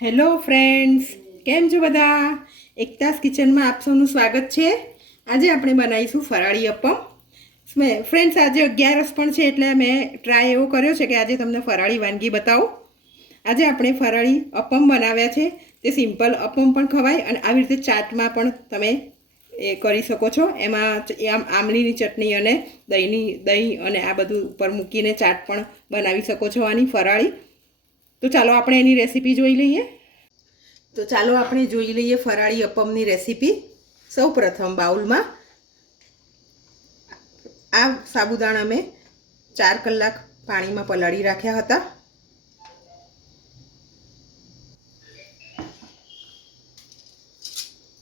Hello friends, કેમ છો બધા? એકતાસ કિચનમાં આપ સૌનું સ્વાગત છે. આજે આપણે બનાવીશું ફરાળી અપમ. ફ્રેન્ડ્સ, આજે 11 પણ છે એટલે મેં ટ્રાય એવો કર્યો છે કે આજે તમને ફરાળી વાનગી બતાવું. આજે આપણે ફરાળી અપમ બનાવ્યા છે. તે સિમ્પલ અપમ પણ ખવાય અને આવી રીતે ચાટમાં પણ તમે એ કરી શકો છો. એમાં આમલીની ચટણી અને દહીં અને આ બધું ઉપર મૂકીને ચાટ પણ બનાવી શકો છો આની ફરાળી. તો ચાલો આપણે એની રેસીપી જોઈ લઈએ. તો ચાલો આપણે જોઈ લઈએ ફરાળી અપમની રેસીપી. સૌ પ્રથમ બાઉલમાં આ સાબુદાણા મેં 4 કલાક પાણીમાં પલાળી રાખ્યા હતા.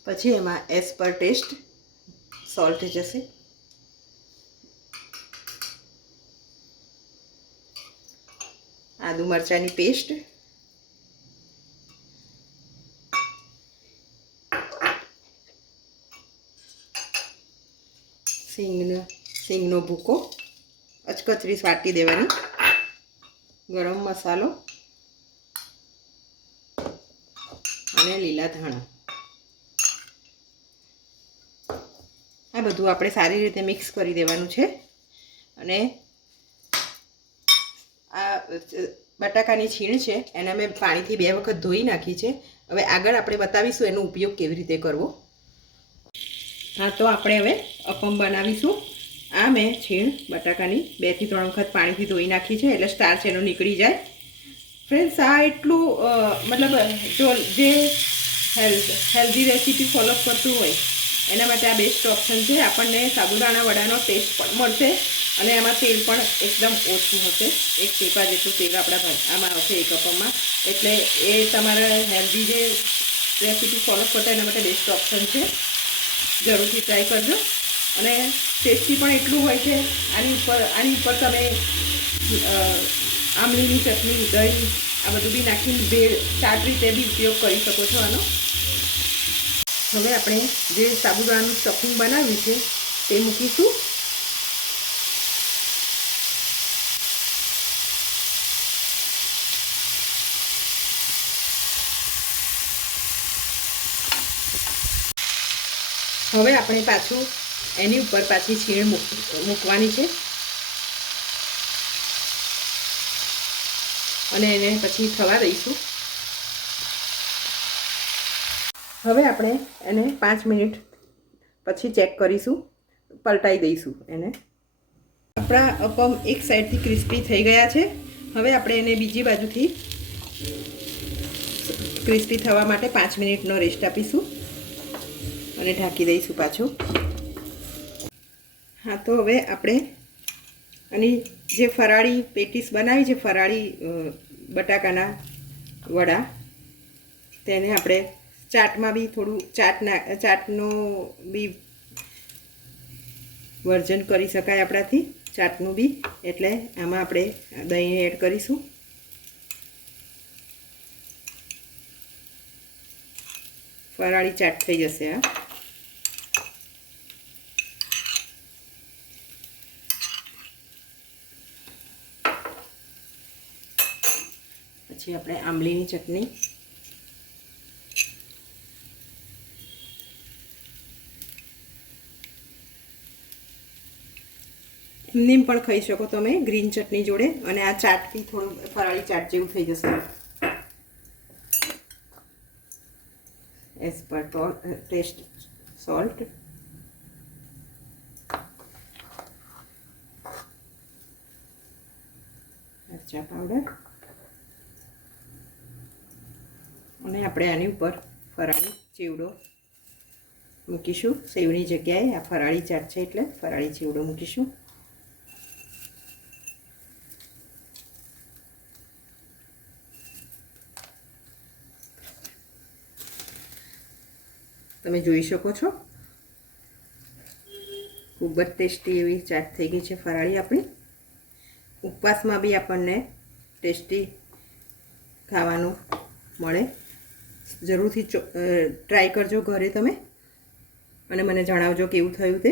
પછી એમાં એઝ પર ટેસ્ટ સોલ્ટ જશે. આદુ મરચાંની પેસ્ટ, સિંગનો ભૂકો અચકચરી વાટી દેવાની, ગરમ મસાલો અને લીલા ધાણા. આ બધું આપણે સારી રીતે મિક્સ કરી દેવાનું છે. અને આ બટાકાની છીણ છે એને મેં પાણીથી 2 વખત ધોઈ નાખી છે. હવે આગળ આપણે બતાવીશું એનો ઉપયોગ કેવી રીતે કરવો. હા, તો આપણે હવે અપમ બનાવીશું. આ મેં છીણ બટાકાની 2 થી 3 વખત પાણીથી ધોઈ નાખી છે એટલે સ્ટાર્ચ એનો નીકળી જાય. ફ્રેન્ડ્સ, આ એટલું મતલબ જો જે હેલ્ધી રેસીપી ફોલો કરતું હોય એના માટે આ બેસ્ટ ઓપ્શન છે. આપણને સાબુદાણા વડાનો ટેસ્ટ પણ મળશે અને એમાં તેલ પણ એકદમ ઓછું હશે. 1 ટીપા જેટલું તેલ આપણા આમાં આવશે એક અપમમાં. એટલે એ તમારા હેલ્ધી જે રેસીપી ફોલો કરતા એના માટે બેસ્ટ ઓપ્શન છે. જરૂરથી ટ્રાય કરજો. અને ટેસ્ટી પણ એટલું હોય છે. આની ઉપર તમે આમલીની ચટણી, દહીં આ બધું બી નાખીને ચાટ રીતે બી ઉપયોગ કરી શકો છો આનો. હવે આપણે જે સાબુદાણાનું સ્ટફિંગ બનાવ્યું છે તે મૂકીશું. હવે આપણે પાછું એની ઉપર પાછી છીણ મૂકવાની છે અને એને પછી થવા દઈશું. હવે આપણે એને 5 મિનિટ પછી ચેક કરીશું, પલટાઈ દઈશું એને. આપણા અપમ એક સાઈડથી ક્રિસ્પી થઈ ગયા છે. હવે આપણે એને બીજી બાજુથી ક્રિસ્પી થવા માટે 5 મિનિટનો રેસ્ટ આપીશું અને ઢાંકી દઈશું પાછું. હા, તો હવે આપણે આની જે ફરાળી પેટીસ બનાવી છે, ફરાળી બટાકાના વડા, તેને આપણે ચાટમાં બી થોડું ચાટનો બી વર્જન કરી શકાય આપણાથી, ચાટનું બી. એટલે આમાં આપણે દહીં એડ કરીશું. ફરાળી ચાટ થઈ જશે આ. પછી આપણે આંબલીની ચટણી, એમનેમ પણ ખાઈ શકો તમે ગ્રીન ચટણી જોડે. અને આ ચાટથી થોડું ફરાળી ચાટ જેવું થઈ જશે. એઝ પર ટેસ્ટ સોલ્ટ, મરચાં પાવડર અને આપણે આની ઉપર ફરાળી ચેવડો મૂકીશું. સેવની જગ્યાએ આ ફરાળી ચાટ છે એટલે ફરાળી ચેવડો મૂકીશું. તમે જોઈ શકો છો ખૂબ જ ટેસ્ટી એવી ચાટ થઈ ગઈ છે ફરાળી આપણી. ઉપવાસમાં બી આપણને ટેસ્ટી ખાવાનું મળે. જરૂરથી ટ્રાય કરજો ઘરે તમે અને મને જણાવજો કેવું થયું તે.